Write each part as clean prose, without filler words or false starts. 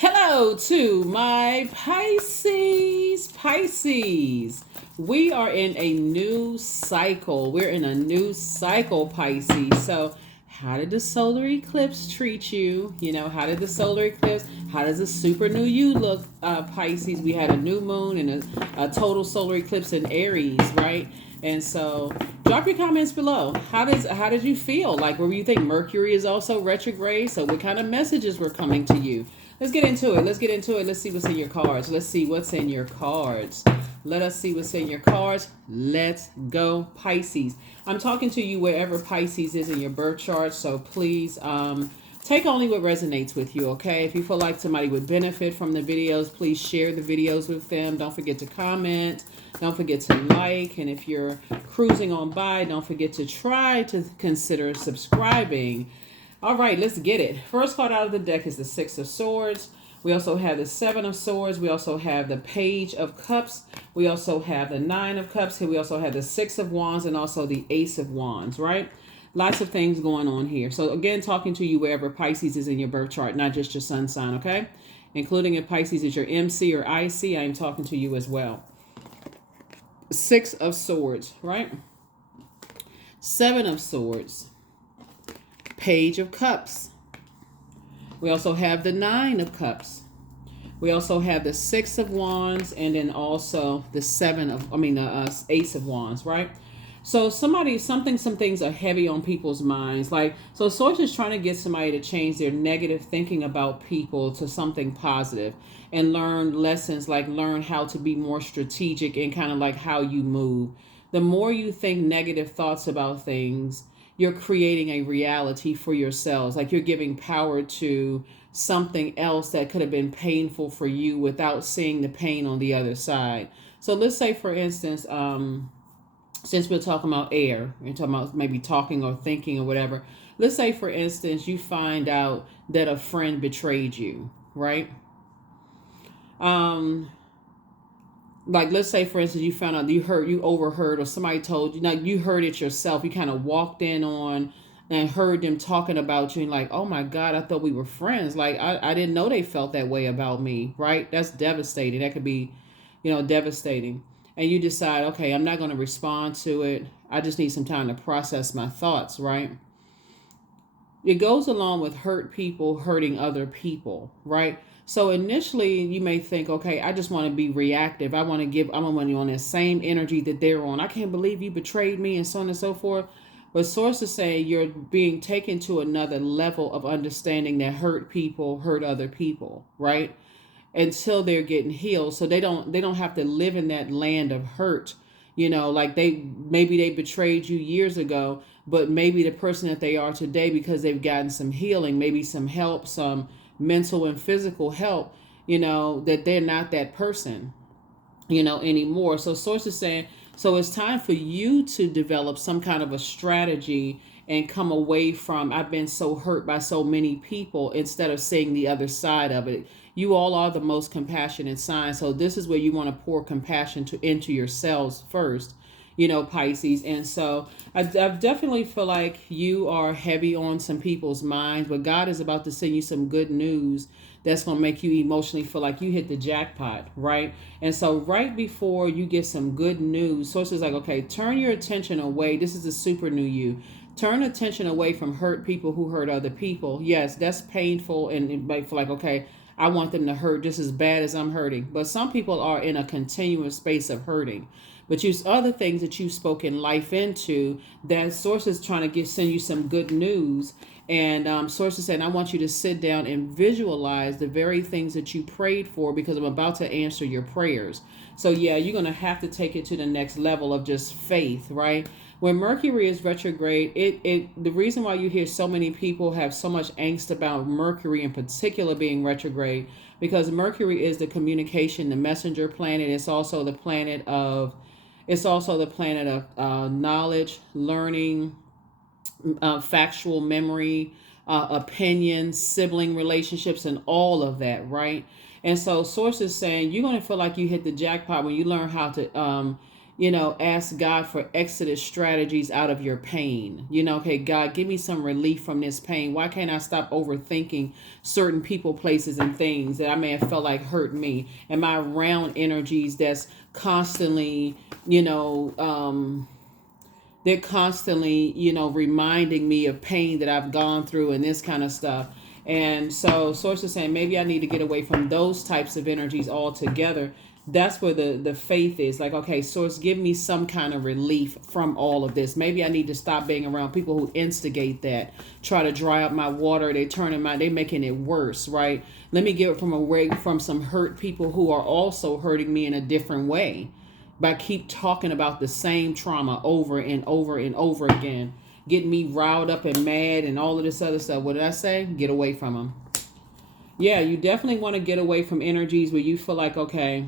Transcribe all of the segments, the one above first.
Hello to my Pisces. We are in a new cycle. We're in a new cycle, Pisces. So, how did the solar eclipse treat you? How did the solar eclipse, how does the super new you look, Pisces? We had a new moon and a total solar eclipse in Aries, right? And so, drop your comments below. How did you feel? Like, where you think Mercury is also retrograde? So, what kind of messages were coming to you? Let's get into it. Let's see what's in your cards. Let's see what's in your cards. Let us see what's in your cards. Let's go, Pisces. I'm talking to you wherever Pisces is in your birth chart. So please take only what resonates with you, okay? If you feel like somebody would benefit from the videos, please share the videos with them. Don't forget to comment. Don't forget to like. And if you're cruising on by, don't forget to try to consider subscribing. All right, let's get it. First card out of the deck is the Six of Swords. We also have the Seven of Swords. We also have the Page of Cups. We also have the Nine of Cups. Here we also have the Six of Wands and also the Ace of Wands, right? Lots of things going on here. So again, talking to you wherever Pisces is in your birth chart, not just your sun sign, okay? Including if Pisces is your MC or IC, I am talking to you as well. Six of Swords, right? Seven of Swords. Page of Cups. We also have the Nine of Cups. We also have the Six of Wands, and then also the Ace of Wands, right? So some things are heavy on people's minds. Like, so Source is trying to get somebody to change their negative thinking about people to something positive and learn lessons, like learn how to be more strategic and kind of like how you move. The more you think negative thoughts about things, you're creating a reality for yourselves. Like, you're giving power to something else that could have been painful for you without seeing the pain on the other side. So let's say, for instance, since we're talking about air, we're talking about maybe talking or thinking or whatever. Let's say, for instance, you find out that a friend betrayed you, right? Like, let's say, for instance, you found out you overheard, or somebody told you, like, you heard it yourself. You kind of walked in on and heard them talking about you, and like, oh my God, I thought we were friends. Like, I didn't know they felt that way about me, right? That's devastating. That could be, devastating. And you decide, okay, I'm not going to respond to it. I just need some time to process my thoughts, right? It goes along with hurt people hurting other people, right? So initially you may think, okay, I just want to be reactive. I'm on that same energy that they're on. I can't believe you betrayed me, and so on and so forth. But sources say you're being taken to another level of understanding that hurt people hurt other people, right? Until they're getting healed. So they don't have to live in that land of hurt. Like, maybe they betrayed you years ago, but maybe the person that they are today, because they've gotten some healing, maybe some help, some mental and physical help, that they're not that person, anymore. So sources saying, so it's time for you to develop some kind of a strategy and come away from, I've been so hurt by so many people, instead of seeing the other side of it. You all are the most compassionate sign. So this is where you want to pour compassion into yourselves first, Pisces. And so I definitely feel like you are heavy on some people's minds, but God is about to send you some good news that's going to make you emotionally feel like you hit the jackpot, right? And so right before you get some good news, sources like, okay, turn your attention away. This is a super new you. Turn attention away from hurt people who hurt other people. Yes, that's painful, and it might feel like, okay, I want them to hurt just as bad as I'm hurting. But some people are in a continuous space of hurting. But use other things that you've spoken life into, that sources trying to send you some good news. And sources saying, I want you to sit down and visualize the very things that you prayed for, because I'm about to answer your prayers. So yeah, you're going to have to take it to the next level of just faith, right? When Mercury is retrograde, the reason why you hear so many people have so much angst about Mercury in particular being retrograde, because Mercury is the communication, the messenger planet. It's also the planet of knowledge, learning, factual memory, opinions, sibling relationships, and all of that, right? And so sources saying you're going to feel like you hit the jackpot when you learn how to ask God for exodus strategies out of your pain. Okay, God, give me some relief from this pain. Why can't I stop overthinking certain people, places, and things that I may have felt like hurt me? Am I around energies that's constantly, they're constantly, reminding me of pain that I've gone through and this kind of stuff. And so Source is saying maybe I need to get away from those types of energies altogether. That's where the faith is. Like, okay, Source, give me some kind of relief from all of this. Maybe I need to stop being around people who instigate that, try to dry up my water. They're making it worse, right? Let me get away from some hurt people who are also hurting me in a different way by keep talking about the same trauma over and over and over again, getting me riled up and mad and all of this other stuff. What did I say? Get away from them. Yeah, you definitely want to get away from energies where you feel like, okay,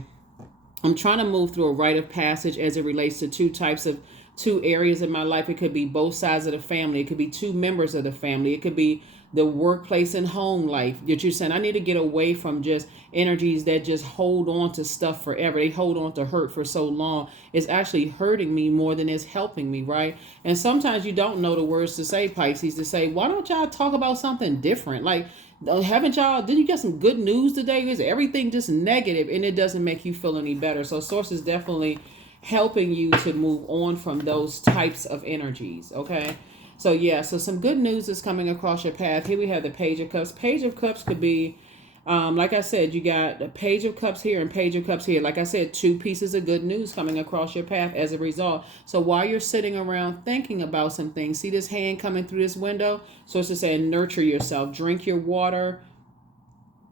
I'm trying to move through a rite of passage as it relates to two areas in my life. It could be both sides of the family. It could be two members of the family. It could be the workplace and home life that you're saying, I need to get away from just energies that just hold on to stuff forever. They hold on to hurt for so long. It's actually hurting me more than it's helping me, right? And sometimes you don't know the words to say, Pisces, to say, why don't y'all talk about something different? Like, did you get some good news today? Is everything just negative and it doesn't make you feel any better? So Source is definitely helping you to move on from those types of energies, okay? So yeah, so some good news is coming across your path. Here we have the Page of Cups. Page of Cups could be, like I said, you got the Page of Cups here and Page of Cups here. Like I said, two pieces of good news coming across your path as a result. So while you're sitting around thinking about some things, see this hand coming through this window? So it's just saying nurture yourself, drink your water,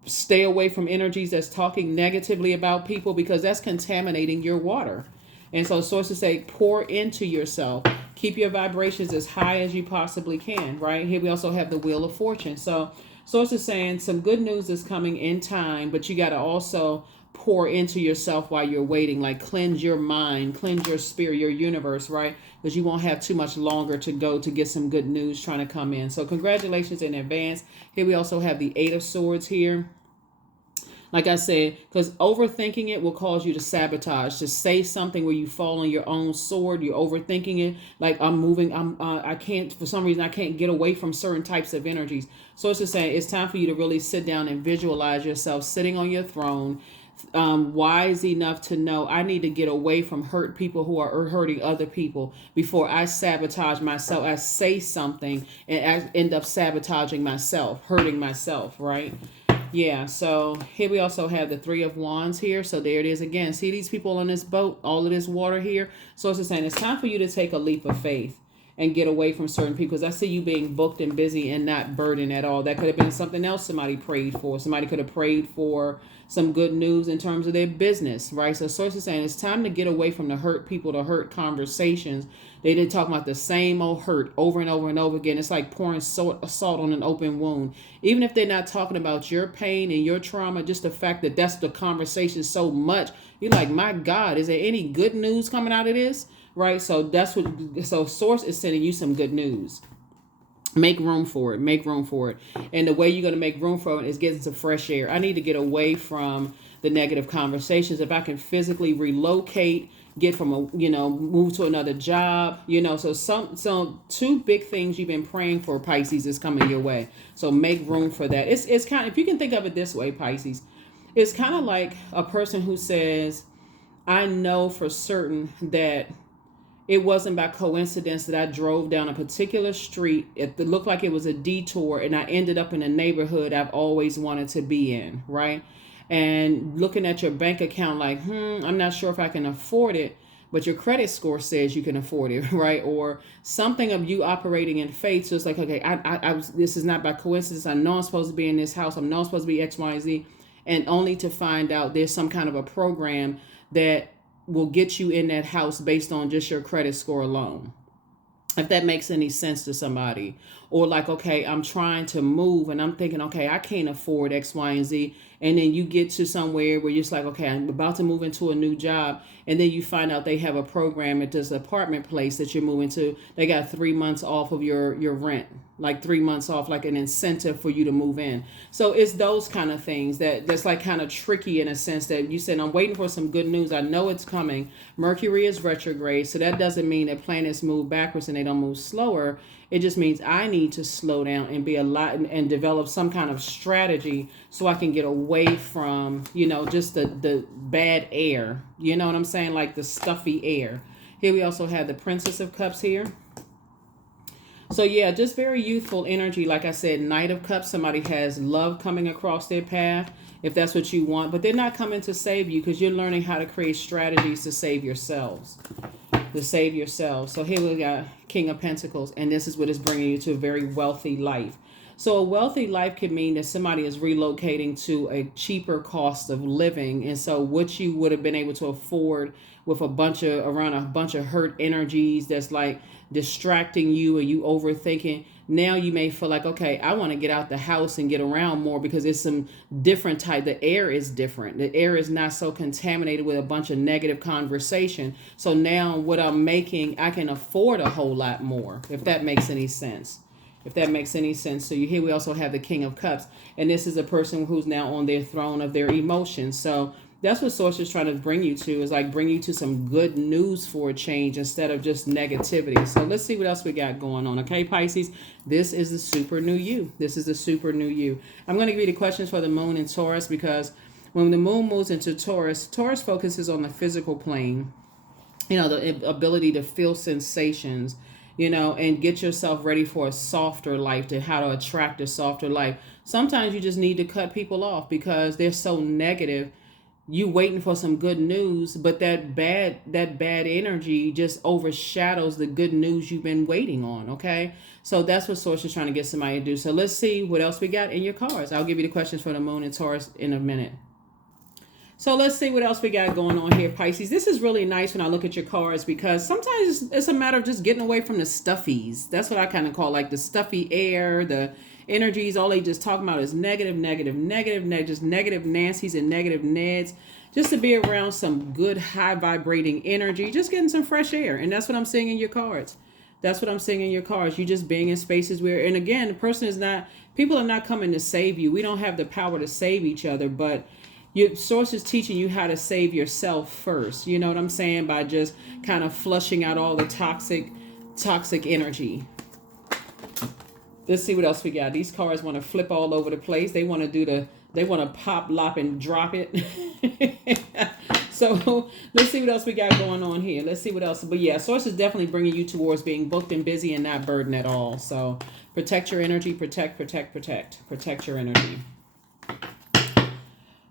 stay away from energies that's talking negatively about people because that's contaminating your water. And so sources say pour into yourself. Keep your vibrations as high as you possibly can, right? Here we also have the Wheel of Fortune. So sources saying some good news is coming in time, but you got to also pour into yourself while you're waiting. Like cleanse your mind, cleanse your spirit, your universe, right? Because you won't have too much longer to go to get some good news trying to come in. So congratulations in advance. Here we also have the Eight of Swords here. Like I said, because overthinking it will cause you to sabotage, to say something where you fall on your own sword. You're overthinking it. Like I can't, for some reason, I can't get away from certain types of energies. So it's just saying it's time for you to really sit down and visualize yourself sitting on your throne, wise enough to know I need to get away from hurt people who are hurting other people before I sabotage myself. I say something and I end up sabotaging myself, hurting myself, right? Yeah, so here we also have the Three of Wands here. So there it is again. See these people on this boat, all of this water here? So it's just saying it's time for you to take a leap of faith and get away from certain people. Because I see you being booked and busy and not burdened at all. That could have been something else somebody prayed for. Somebody could have prayed for some good news in terms of their business, right? So source is saying it's time to get away from the hurt people, the hurt conversations. They did talk about the same old hurt over and over and over again. It's like pouring salt on an open wound. Even if they're not talking about your pain and your trauma, just the fact that that's the conversation so much, you're like, my God, is there any good news coming out of this? Right? So so source is sending you some good news. Make room for it. Make room for it. And the way you're going to make room for it is getting some fresh air. I need to get away from the negative conversations. If I can physically relocate, get from move to another job, so two big things you've been praying for, Pisces, is coming your way. So make room for that. It's kind of, if you can think of it this way, Pisces, it's kind of like a person who says, I know for certain that it wasn't by coincidence that I drove down a particular street. It looked like it was a detour and I ended up in a neighborhood I've always wanted to be in, right? And looking at your bank account like, I'm not sure if I can afford it, but your credit score says you can afford it, right? Or something of you operating in faith. So it's like, okay, this is not by coincidence. I know I'm supposed to be in this house. I know I'm supposed to be X, Y, and Z. And only to find out there's some kind of a program that will get you in that house based on just your credit score alone. If that makes any sense to somebody. or like, okay, I'm trying to move and I'm thinking, okay, I can't afford X, Y, and Z. And then you get to somewhere where you're just like, okay, I'm about to move into a new job. And then you find out they have a program at this apartment place that you're moving to. They got 3 months off of your rent, like 3 months off, like an incentive for you to move in. So it's those kind of things that's like kind of tricky in a sense that you said, I'm waiting for some good news. I know it's coming. Mercury is retrograde. So that doesn't mean that planets move backwards and they don't move slower. It just means I need to slow down and be a lot and develop some kind of strategy so I can get away from, just the bad air. You know what I'm saying? Like the stuffy air. Here we also have the Princess of Cups here. So yeah, just very youthful energy. Like I said, Knight of Cups, somebody has love coming across their path, if that's what you want. But they're not coming to save you because you're learning how to create strategies to save yourselves. So here we got King of Pentacles, and this is what is bringing you to a very wealthy life. So a wealthy life could mean that somebody is relocating to a cheaper cost of living. And so what you would have been able to afford with around a bunch of hurt energies that's like distracting you and you overthinking, now you may feel like, okay, I want to get out the house and get around more because it's some different type. The air is different. The air is not so contaminated with a bunch of negative conversation. So now what I'm making, I can afford a whole lot more, if that makes any sense. So here we also have the King of Cups, and this is a person who's now on their throne of their emotions. So that's what Source is trying to bring you to, is like bring you to some good news for a change instead of just negativity. So let's see what else we got going on. Okay, Pisces, this is the super new you. I'm going to give you the questions for the moon in Taurus, because when the moon moves into Taurus focuses on the physical plane, the ability to feel sensations, and get yourself ready for a softer life, to how to attract a softer life. Sometimes you just need to cut people off because they're so negative. You waiting for some good news, but that bad energy just overshadows the good news you've been waiting on. Okay, so that's what Source is trying to get somebody to do. So let's see what else we got in your cards. I'll give you the questions for the moon and Taurus in a minute. So let's see what else we got going on here, Pisces. This is really nice when I look at your cards, because sometimes it's a matter of just getting away from the stuffies. That's what I kind of call like the stuffy air, the energies. All they just talking about is negative, just negative Nancy's and negative Neds. Just to be around some good high vibrating energy, just getting some fresh air. And that's what I'm seeing in your cards. You just being in spaces where, and again, people are not coming to save you. We don't have the power to save each other, but your Source is teaching you how to save yourself first. You know what I'm saying? By just kind of flushing out all the toxic energy. Let's see what else we got. These cards want to flip all over the place. They want to pop, lop, and drop it. So let's see what else we got going on here. Let's see what else. But yeah, Source is definitely bringing you towards being booked and busy and not burdened at all. So protect your energy. Protect your energy.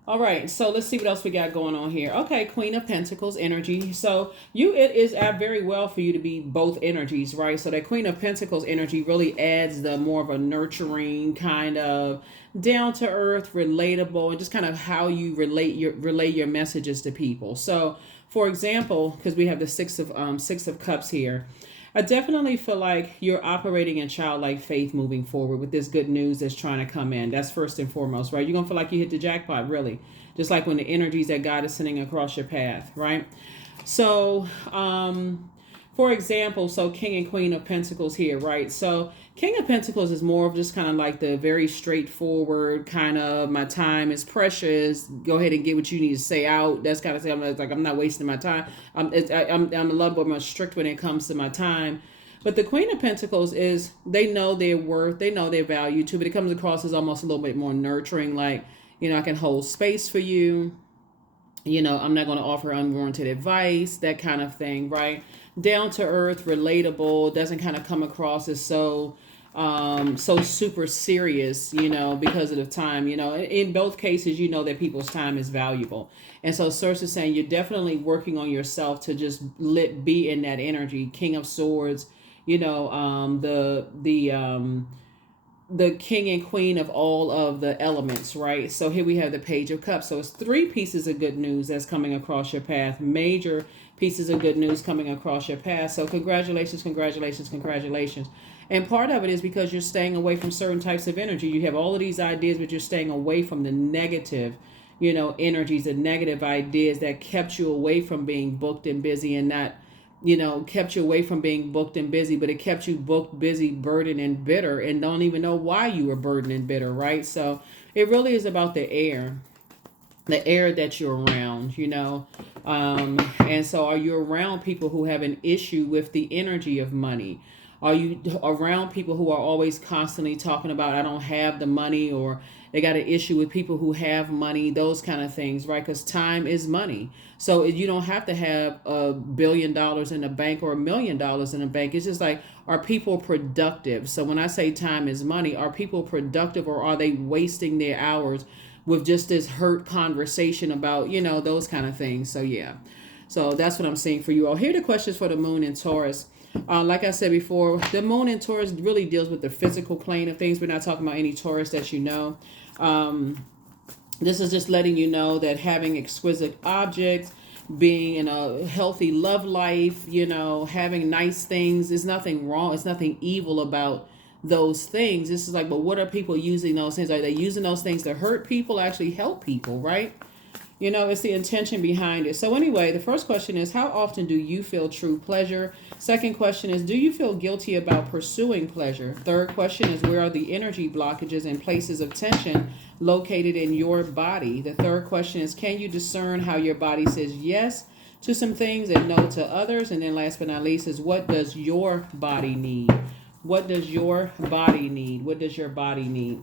All right, so let's see what else we got going on here. Okay, Queen of Pentacles energy. So it is very well for you to be both energies, right? So that Queen of Pentacles energy really adds the more of a nurturing, kind of down to earth, relatable, and just kind of how you relay your messages to people. So, for example, because we have the Six of Cups here, I definitely feel like you're operating in childlike faith moving forward with this good news that's trying to come in. That's first and foremost, right? You're going to feel like you hit the jackpot, really. Just like when the energies that God is sending across your path, right? So, for example, so King and Queen of Pentacles here, right? So King of Pentacles is more of just kind of like the very straightforward kind of, my time is precious. Go ahead and get what you need to say out. That's kind of thing. I'm not wasting my time. I'm a lot more strict when it comes to my time. But the Queen of Pentacles is, they know their worth. They know their value too. But it comes across as almost a little bit more nurturing. Like, I can hold space for you. I'm not going to offer unwarranted advice, that kind of thing, right? Down to earth, relatable, doesn't kind of come across as so super serious, because of the time, in both cases, that people's time is valuable. And so Source is saying you're definitely working on yourself to just be in that energy. King of Swords, the king and queen of all of the elements, right? So here we have the Page of Cups. So it's 3 pieces of good news that's coming across your path. Major pieces of good news coming across your path. So congratulations. And part of it is because you're staying away from certain types of energy. You have all of these ideas, but you're staying away from the negative, energies, the negative ideas that kept you away from being booked and busy, and not, kept you away from being booked and busy, but it kept you booked, busy, burdened, and bitter, and don't even know why you were burdened and bitter, right? So it really is about the air that you're around. And so are you around people who have an issue with the energy of money? Are you around people who are always constantly talking about, I don't have the money, or they got an issue with people who have money, those kind of things, right? Because time is money. So you don't have to have $1 billion in the bank or $1 million in the bank. It's just like, are people productive? So when I say time is money, are people productive, or are they wasting their hours with just this hurt conversation about, those kind of things? So yeah. So that's what I'm saying for you all. Here are the questions for the moon in Taurus. Like I said before, the moon in Taurus really deals with the physical plane of things. We're not talking about any Taurus that you know. This is just letting you know that having exquisite objects, being in a healthy love life, having nice things, is nothing wrong. It's nothing evil about those things. This is like, but what are people using those things? Are they using those things to hurt people, actually help people, right? It's the intention behind it. So anyway, the first question is, how often do you feel true pleasure? Second question is, do you feel guilty about pursuing pleasure? Third question is, where are the energy blockages and places of tension located in your body? The third question is, can you discern how your body says yes to some things and no to others? And then last but not least is, what does your body need? What does your body need? What does your body need?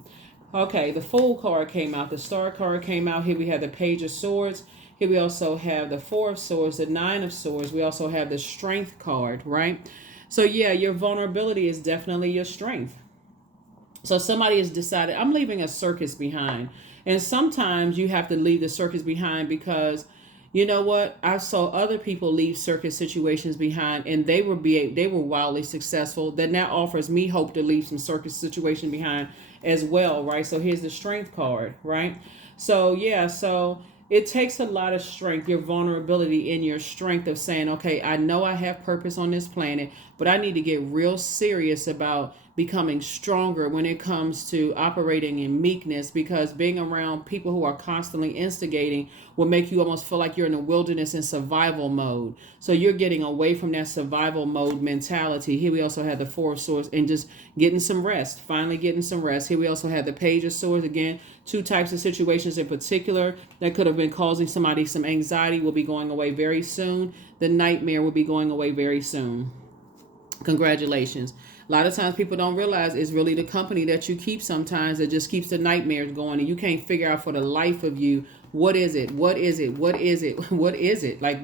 Okay, the Fool card came out. The Star card came out. Here we have the Page of Swords. Here we also have the Four of Swords, the Nine of Swords. We also have the Strength card, right? So yeah, your vulnerability is definitely your strength. So somebody has decided, I'm leaving a circus behind. And sometimes you have to leave the circus behind because, you know what? I saw other people leave circus situations behind, and they were wildly successful. That now offers me hope to leave some circus situation behind as well, right? So here's the Strength card, right? So yeah, so it takes a lot of strength, your vulnerability in your strength of saying, okay, I know I have purpose on this planet, but I need to get real serious about becoming stronger when it comes to operating in meekness, because being around people who are constantly instigating will make you almost feel like you're in a wilderness in survival mode. So you're getting away from that survival mode mentality. Here we also have the Four of Swords and just getting some rest, finally getting some rest. Here we also have the Page of Swords. Again, two types of situations in particular that could have been causing somebody some anxiety will be going away very soon. The Nightmare will be going away very soon. Congratulations. A lot of times people don't realize it's really the company that you keep sometimes that just keeps the nightmares going, and you can't figure out for the life of you, what is it? What is it? What is it? What is it? Like,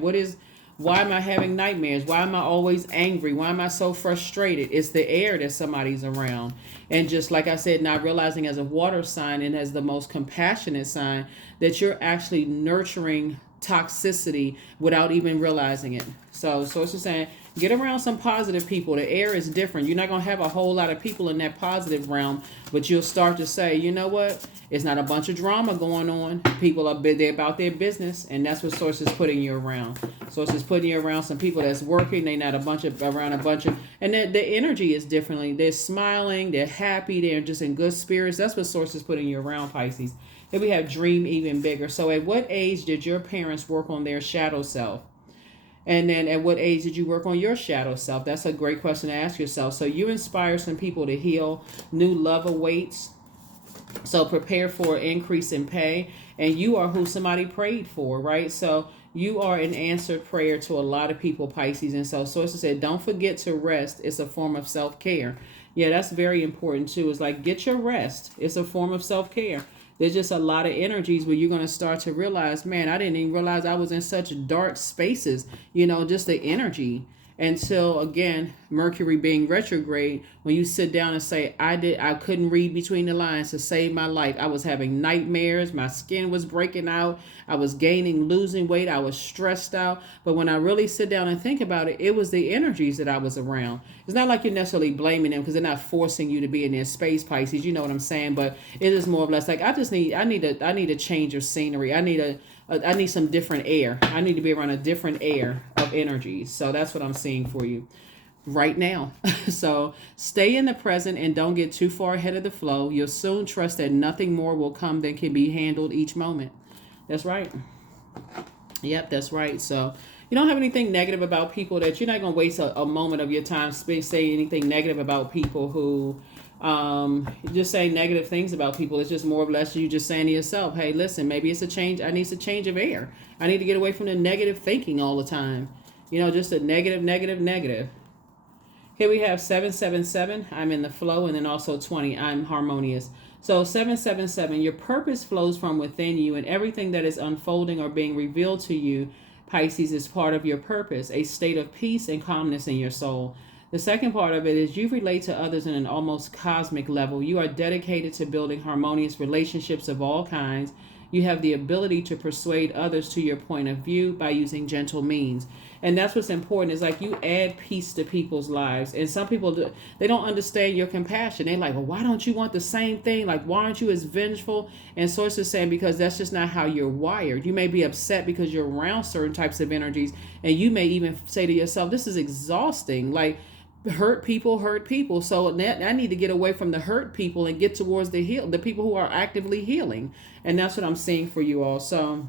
why am I having nightmares? Why am I always angry? Why am I so frustrated? It's the air that somebody's around. And just like I said, not realizing as a water sign and as the most compassionate sign that you're actually nurturing toxicity without even realizing it. So it's just saying, get around some positive people. The air is different. You're not going to have a whole lot of people in that positive realm, but you'll start to say, you know what? It's not a bunch of drama going on. People are they're about their business, and that's what Source is putting you around. Source is putting you around some people that's working. They're not around a bunch of, and the energy is differently. They're smiling. They're happy. They're just in good spirits. That's what Source is putting you around, Pisces. Then we have dream even bigger. So at what age did your parents work on their shadow self? And then at what age did you work on your shadow self? That's a great question to ask yourself. So you inspire some people to heal. New love awaits. So prepare for an increase in pay. And you are who somebody prayed for, right? So you are an answered prayer to a lot of people, Pisces. And so Source said, don't forget to rest. It's a form of self-care. Yeah, that's very important too. It's like, get your rest. It's a form of self-care. There's just a lot of energies where you're going to start to realize, man, I didn't even realize I was in such dark spaces, just the energy. Until, again, Mercury being retrograde, when you sit down and say, I couldn't read between the lines to save my life. I was having nightmares. My skin was breaking out. I was losing weight. I was stressed out. But when I really sit down and think about it, it was the energies that I was around. It's not like you're necessarily blaming them because they're not forcing you to be in their space, Pisces. You know what I'm saying? But it is more or less like, I need a change of scenery. I need some different air. I need to be around a different air of energies. So that's what I'm seeing for you. right now. So stay in the present and don't get too far ahead of the flow. You'll soon trust that nothing more will come than can be handled each moment. That's right. Yep, that's right. So you don't have anything negative about people that you're not going to waste a moment of your time say anything negative about people who just say negative things about people. It's just more or less you just saying to yourself, hey, listen, maybe it's a change. I need a change of air. I need to get away from the negative thinking all the time. Just a negative, negative, negative. Here we have 777. I'm in the flow. And then also 20. I'm harmonious. So 777, your purpose flows from within you, and everything that is unfolding or being revealed to you, Pisces, is part of your purpose, a state of peace and calmness in your soul. The second part of it is you relate to others in an almost cosmic level. You are dedicated to building harmonious relationships of all kinds. You have the ability to persuade others to your point of view by using gentle means. And that's what's important, is like you add peace to people's lives. And some people, they don't understand your compassion. They're like, well, why don't you want the same thing? Like, why aren't you as vengeful? And Source is saying, because that's just not how you're wired. You may be upset because you're around certain types of energies. And you may even say to yourself, this is exhausting. Like, hurt people. So I need to get away from the hurt people and get towards the people who are actively healing. And that's what I'm seeing for you all. So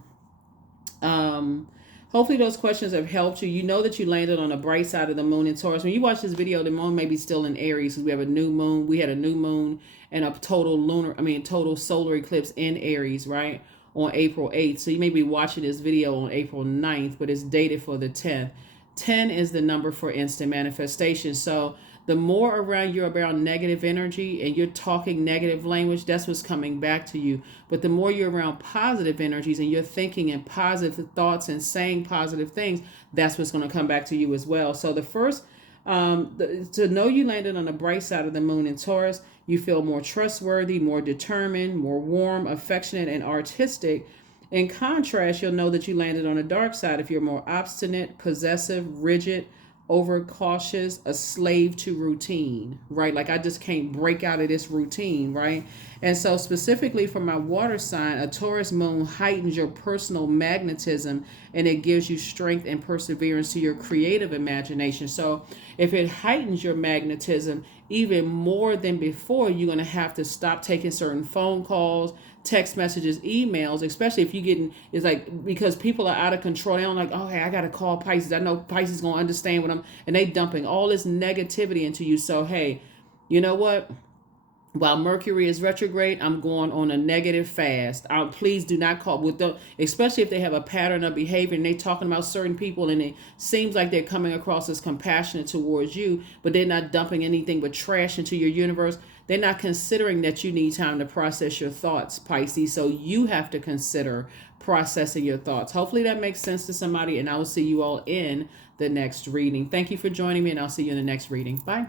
hopefully those questions have helped you. You know that you landed on the bright side of the moon in Taurus. When you watch this video, the moon may be still in Aries, because we have a new moon. We had a new moon and a total solar eclipse in Aries, right? On April 8th. So you may be watching this video on April 9th, but it's dated for the 10th. 10 is the number for instant manifestation. So the more you're around negative energy and you're talking negative language, that's what's coming back to you. But the more you're around positive energies and you're thinking in positive thoughts and saying positive things, that's what's going to come back to you as well. So the first, to know you landed on the bright side of the moon in Taurus, you feel more trustworthy, more determined, more warm, affectionate, and artistic. In contrast, you'll know that you landed on the dark side if you're more obstinate, possessive, rigid, overcautious, a slave to routine, right? Like, I just can't break out of this routine, right? And so specifically for my water sign, a Taurus moon heightens your personal magnetism, and it gives you strength and perseverance to your creative imagination. So if it heightens your magnetism even more than before, you're going to have to stop taking certain phone calls, text messages, emails, especially if it's like, because people are out of control. They don't like, oh, hey, I got to call Pisces. I know Pisces going to understand and they dumping all this negativity into you. So, hey, you know what? While Mercury is retrograde, I'm going on a negative fast. Please do not call especially if they have a pattern of behavior and they talking about certain people and it seems like they're coming across as compassionate towards you, but they're not dumping anything but trash into your universe. They're not considering that you need time to process your thoughts, Pisces. So you have to consider processing your thoughts. Hopefully that makes sense to somebody, and I will see you all in the next reading. Thank you for joining me, and I'll see you in the next reading. Bye.